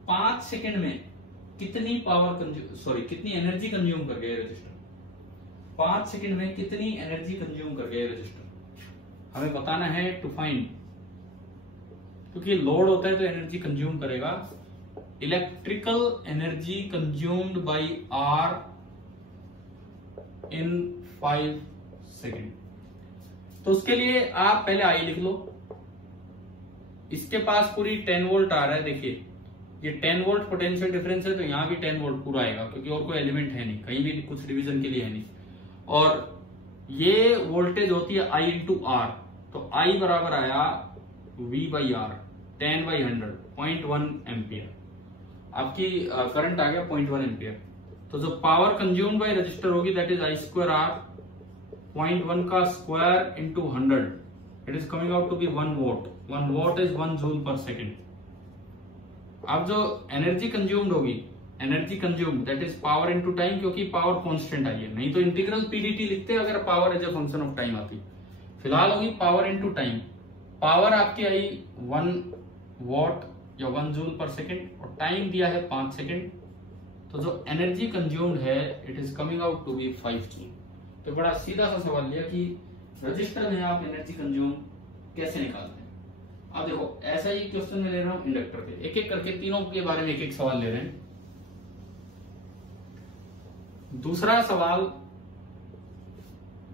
5 सेकंड में कितनी कितनी एनर्जी कंज्यूम कर गया रजिस्टर। 5 सेकंड में कितनी एनर्जी कंज्यूम कर गया रजिस्टर हमें बताना है टू फाइंड। क्योंकि लोड होता है तो एनर्जी कंज्यूम करेगा। Electrical energy consumed by R in 5 second. तो उसके लिए आप पहले आई लिख लो। इसके पास पूरी 10 वोल्ट आ रहा है। देखिए ये 10 वोल्ट पोटेंशियल डिफरेंस है, तो यहां भी 10 वोल्ट पूरा आएगा क्योंकि और कोई एलिमेंट है नहीं, कहीं भी कुछ डिवीजन के लिए है नहीं। और ये वोल्टेज होती है I इंटू आर। तो I बराबर आया V by R, 10 by 100, 0.1 ampere. आपकी करंट आ गया 0.1 एम्पियर। तो जो पावर कंज्यूम्ड बाय रजिस्टर होगी दैट इज I²R 0.1 का square into 100, it is coming out to be 1 watt. 1 watt is 1 joule per second. अब जो एनर्जी कंज्यूम्ड होगी, energy consumed that is power into time, क्योंकि power constant आई है, नहीं तो integral PDT लिखते अगर power as a function of time आती। फिलहाल होगी पावर इनटू टाइम। पावर आपकी आई 1 वॉट या 1 जूल पर सेकेंड और टाइम दिया है 5 सेकेंड। तो जो एनर्जी कंज्यूम्ड है it is coming out to be 5 joule. तो बड़ा सीधा सा सवाल लिया कि रजिस्टर में आप एनर्जी कंज्यूम कैसे निकालते हैं। अब देखो ऐसा ही क्वेश्चन में ले रहा हूं इंडक्टर के, एक एक करके तीनों के बारे में एक एक सवाल ले रहे हैं। दूसरा सवाल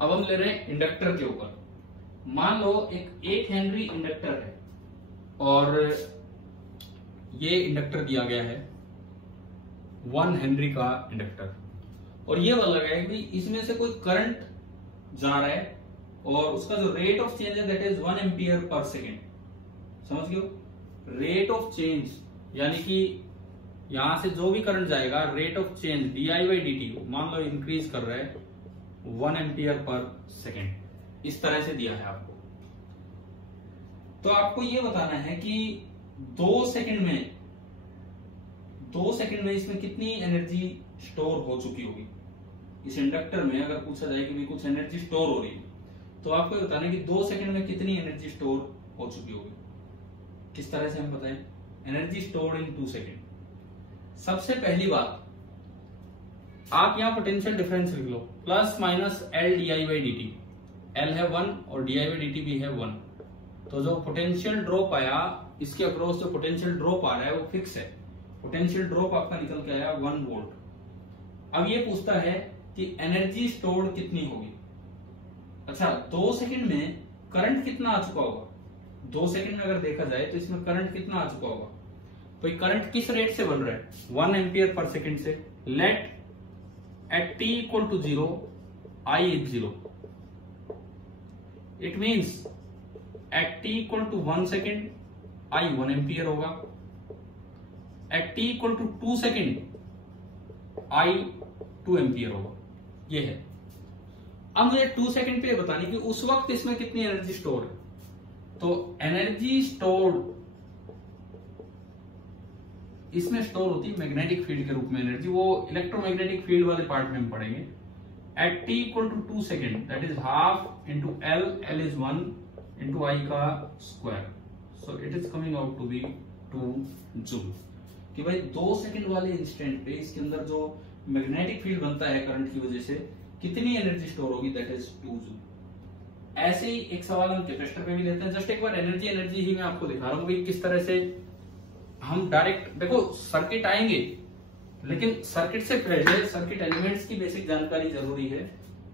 अब हम ले रहे हैं इंडक्टर के ऊपर। मान लो एक 1 हेनरी इंडक्टर है और ये इंडक्टर दिया गया है 1 हेनरी का इंडक्टर, और ये वाला लगा है कि इसमें से कोई करंट जा रहा है और उसका जो रेट ऑफ चेंज है that is 1 ampere per second. समझ गए? रेट ऑफ चेंज यानी कि यहां से जो भी करंट जाएगा रेट ऑफ चेंज di/dt मान लो इंक्रीज कर रहा है 1 एम्पियर पर सेकेंड। इस तरह से दिया है आपको। तो आपको ये बताना है कि 2 सेकेंड में इसमें कितनी एनर्जी स्टोर हो चुकी होगी। इस इंडक्टर में अगर पूछा जाए कि भी कुछ एनर्जी स्टोर हो रही है तो आपको बताना है कि 2 सेकेंड में कितनी एनर्जी स्टोर हो चुकी होगी। किस तरह से हम बताएं? Energy stored in 2 second. सबसे पहली बात, आप यहां पोटेंशियल डिफरेंस लिख लो, plus minus L di/dt। L है 1 और di/dt भी है 1। तो जो पोटेंशियल ड्रॉप आया इसके अक्रॉस, जो पोटेंशियल ड्रॉप आ रहा है वो फिक्स है। पोटेंशियल ड्रॉप आपका निकल के आया 1 वोल्ट। अब ये पूछता है कि एनर्जी स्टोर्ड कितनी होगी। अच्छा, 2 सेकंड में करंट कितना आ चुका होगा? 2 सेकंड में अगर देखा जाए तो इसमें करंट कितना आ चुका होगा? तो ये करंट किस रेट से बन रहा है? 1 एम्पियर पर सेकेंड से। Let at t equal to 0 I is 0। It means at t equal to 1 second I 1 ampere होगा। At t equal to 2 second I 2 ampere होगा। ये है। अब मुझे 2 सेकेंड पे बताने कि उस वक्त इसमें कितनी एनर्जी स्टोर है। तो एनर्जी स्टोर्ड इसमें स्टोर होती है मैग्नेटिक फील्ड के रूप में एनर्जी, वो इलेक्ट्रोमैग्नेटिक फील्ड वाले पार्ट में हम पढ़ेंगे। At t equal to 2 second that is half into L is 1 into I का square. So it is coming out to be 2 joule. कि भाई 2 सेकेंड वाले इंस्टेंट पे इसके अंदर जो मैग्नेटिक फील्ड बनता है करंट की वजह से कितनी एनर्जी स्टोर होगी, दैट इज 2 जूल। ऐसे ही एक सवाल हम कैपेसिटर पे भी लेते हैं। जस्ट एक बार एनर्जी ही मैं आपको दिखा रहा हूँ भाई किस तरह से हम डायरेक्ट, देखो सर्किट आएंगे लेकिन सर्किट से पहले सर्किट एलिमेंट्स की बेसिक जानकारी जरूरी है।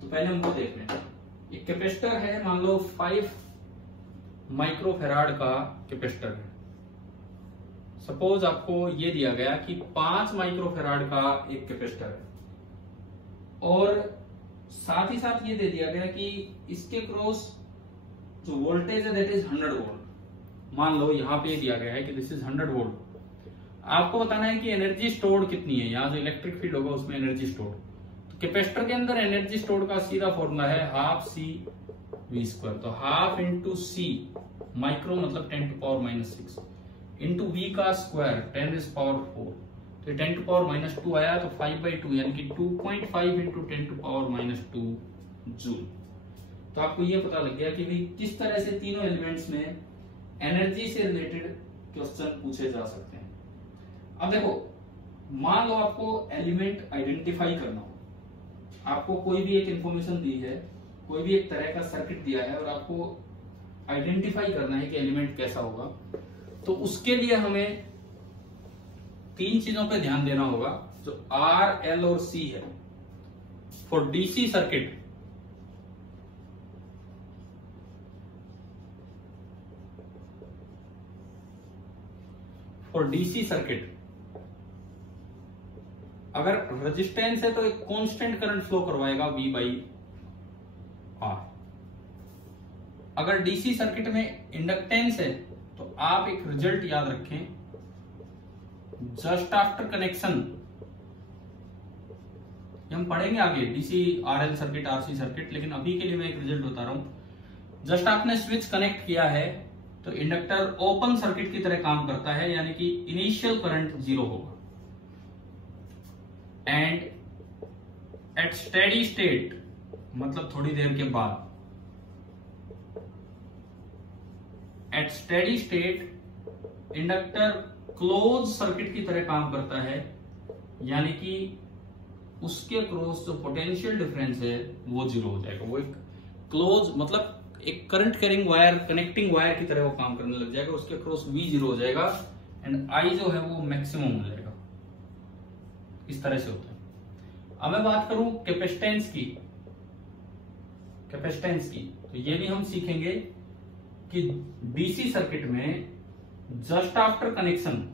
तो पहले हम वो देख लें। एक कैपेसिटर है, मान लो 5 माइक्रोफेराड का कैपेसिटर है। सपोज आपको ये दिया गया कि 5 माइक्रोफेराड का एक कैपेसिटर है और साथ ही साथ ये दे दिया गया कि इसके क्रॉस जो वोल्टेज है दैट इज 100 वोल्ट। मान लो यहाँ पे दिया गया है कि दिस इज 100 वोल्ट। आपको बताना है कि एनर्जी स्टोर्ड कितनी है। यहाँ जो इलेक्ट्रिक फील्ड होगा उसमें एनर्जी स्टोर्ड। तो कैपेसिटर के अंदर एनर्जी स्टोर्ड का सीधा फॉर्मूला है हाफ C/v²। तो हाफ इंटू C, माइक्रो मतलब 10⁻⁻6 इंटू V का स्क्वायर 10⁻⁴। तो 10⁻⁻2 आया तो 5/2 यानी कि 2.5 इंटू 10⁻⁻2 जूल। तो आपको ये पता लग गया कि भाई किस तरह से तीनों एलिमेंट्स में एनर्जी से रिलेटेड क्वेश्चन पूछे जा सकते हैं। अब देखो, मान लो आपको एलिमेंट आइडेंटिफाई करना हो, आपको कोई भी एक इंफॉर्मेशन दी है, कोई भी एक तरह का सर्किट दिया है और आपको आइडेंटिफाई करना है कि एलिमेंट कैसा होगा। तो उसके लिए हमें 3 चीजों पे ध्यान देना होगा जो R, L और C है। फॉर डीसी सर्किट अगर रेजिस्टेंस है तो एक कांस्टेंट करंट फ्लो करवाएगा V/R। अगर डीसी सर्किट में इंडक्टेंस है तो आप एक रिजल्ट याद रखें, जस्ट आफ्टर कनेक्शन ये हम पढ़ेंगे आगे DC RL circuit, RC circuit, लेकिन अभी के लिए मैं एक रिजल्ट बता रहा हूं। जस्ट आपने स्विच कनेक्ट किया है तो इंडक्टर ओपन सर्किट की तरह काम करता है, यानी कि इनिशियल करंट 0 होगा एंड एट स्टेडी स्टेट मतलब थोड़ी देर के बाद, at steady state inductor close circuit की तरह काम करता है, यानी कि उसके क्रॉस जो पोटेंशियल डिफरेंस है वो 0 हो जाएगा। वो एक क्लोज मतलब एक current carrying wire, connecting wire की तरह वो काम करने लग जाएगा, उसके क्रॉस V 0 हो जाएगा एंड I जो है वो मैक्सिमम हो जाएगा। इस तरह से होता है। अब मैं बात करूं कैपेसिटेंस की, तो ये भी हम सीखेंगे कि डीसी सर्किट में जस्ट आफ्टर कनेक्शन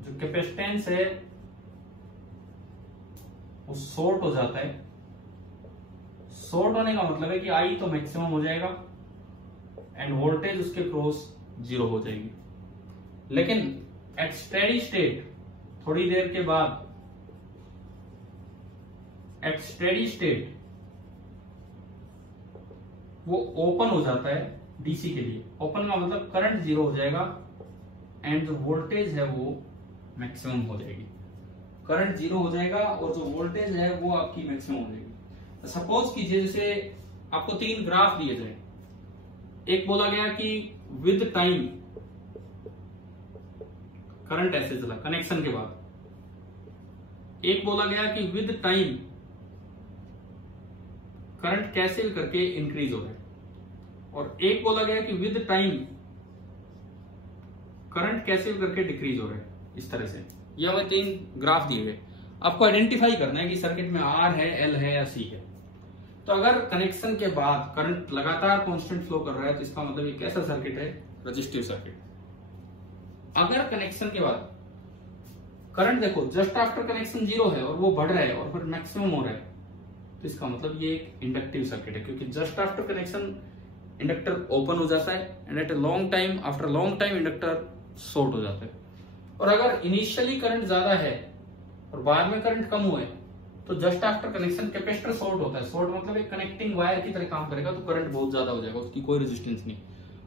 जो कैपेसिटेंस है वो शॉर्ट हो जाता है। शॉर्ट होने का मतलब है कि आई तो मैक्सिमम हो जाएगा एंड वोल्टेज उसके क्रॉस 0 हो जाएगी। लेकिन एट स्टेडी स्टेट थोड़ी देर के बाद, एट स्टेडी स्टेट वो ओपन हो जाता है डीसी के लिए। ओपन का मतलब करंट 0 हो जाएगा एंड जो वोल्टेज है वो मैक्सिमम हो जाएगी। करंट 0 हो जाएगा और जो वोल्टेज है वो आपकी मैक्सिमम हो जाएगी। सपोज कीजिए जैसे आपको 3 ग्राफ दिए जाए, एक बोला गया कि विद टाइम करंट ऐसे चला कनेक्शन के बाद, एक बोला गया कि विद टाइम करंट कैसे करके इंक्रीज हो रहा है, और एक बोला गया कि विद टाइम करंट कैसे करके डिक्रीज हो रहा है। इस तरह से ये हमें 3 ग्राफ दिए गए, आपको आइडेंटिफाई करना है कि सर्किट में आर है, एल है या सी है। तो अगर कनेक्शन के बाद करंट लगातार कांस्टेंट फ्लो कर रहा है तो इसका मतलब ये कैसा सर्किट है, रजिस्टिव सर्किट। अगर कनेक्शन के बाद करंट देखो जस्ट आफ्टर कनेक्शन 0 है और वो बढ़ रहा है और फिर मैक्सिमम हो रहा है, तो इसका मतलब ये एक इंडक्टिव सर्किट है, क्योंकि just after connection inductor open हो जाता है and at a long time, after long time inductor short हो जाता है। और अगर इनिशियली करंट ज्यादा है और बाद में करंट कम हुआ है तो just after connection capacitor short होता है। शॉर्ट मतलब एक कनेक्टिंग वायर की तरह काम करेगा, तो करंट बहुत ज्यादा हो जाएगा, उसकी कोई रेजिस्टेंस नहीं,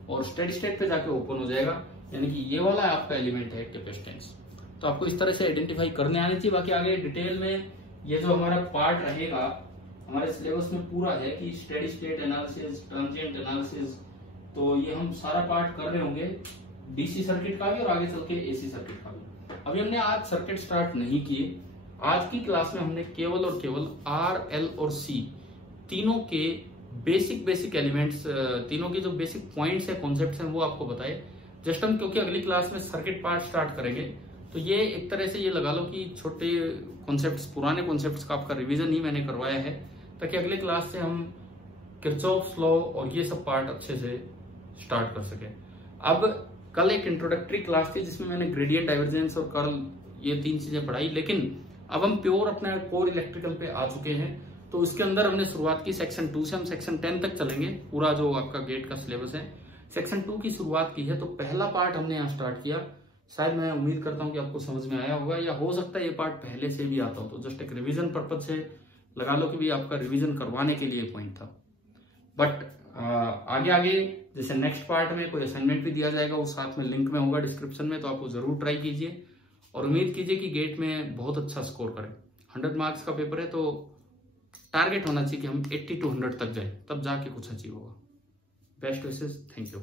और स्टेडी स्टेट पे जाके ओपन हो जाएगा, यानी कि ये वाला आपका एलिमेंट है कैपेसिटेंस। तो आपको इस तरह से आइडेंटिफाई करने आनी चाहिए। बाकी आगे डिटेल में ये जो हमारा पार्ट रहेगा हमारे सिलेबस में पूरा है कि steady state analysis, transient analysis, तो ये हम सारा पार्ट कर रहे होंगे डीसी सर्किट का भी और आगे चल के एसी सर्किट का भी। अभी हमने आज सर्किट स्टार्ट नहीं किए। आज की क्लास में हमने केवल और केवल आर, एल और सी तीनों के बेसिक एलिमेंट्स, तीनों के जो बेसिक पॉइंट्स है, कॉन्सेप्ट्स हैं, वो आपको बताए। जस्ट हम क्योंकि अगली क्लास में सर्किट पार्ट स्टार्ट करेंगे तो ये एक तरह से ये लगा लो कि छोटे कॉन्सेप्ट्स, पुराने कॉन्सेप्ट्स का आपका रिवीजन ही मैंने करवाया है, ताकि अगले क्लास से हम किरचॉफ्स लॉ और ये सब पार्ट अच्छे से स्टार्ट कर सके। अब कल एक इंट्रोडक्टरी क्लास थी जिसमें मैंने ग्रेडियंट, डाइवर्जेंस और कर्ल ये 3 चीजें पढ़ाई, लेकिन अब हम प्योर अपने कोर इलेक्ट्रिकल पे आ चुके हैं। तो उसके अंदर हमने शुरुआत की सेक्शन 2 से, हम सेक्शन 10 तक चलेंगे। पूरा जो आपका गेट का सिलेबस है सेक्शन 2 की शुरुआत की है, तो पहला पार्ट हमने यहाँ स्टार्ट किया। शायद मैं उम्मीद करता हूँ कि आपको समझ में आया होगा, या हो सकता है ये पार्ट पहले से भी आता हो, तो जस्ट एक रिवीजन पर्पज से लगा लो कि भी आपका रिवीजन करवाने के लिए पॉइंट था। बट आगे जैसे नेक्स्ट पार्ट में कोई असाइनमेंट भी दिया जाएगा, वो साथ में लिंक में होगा डिस्क्रिप्शन में, तो आपको जरूर ट्राई कीजिए और उम्मीद कीजिए कि गेट में बहुत अच्छा स्कोर करें। 100 मार्क्स का पेपर है, तो टारगेट होना चाहिए कि हम 80 to 100 तक जाए, तब जाके कुछ अचीव होगा। Best wishes, thank you.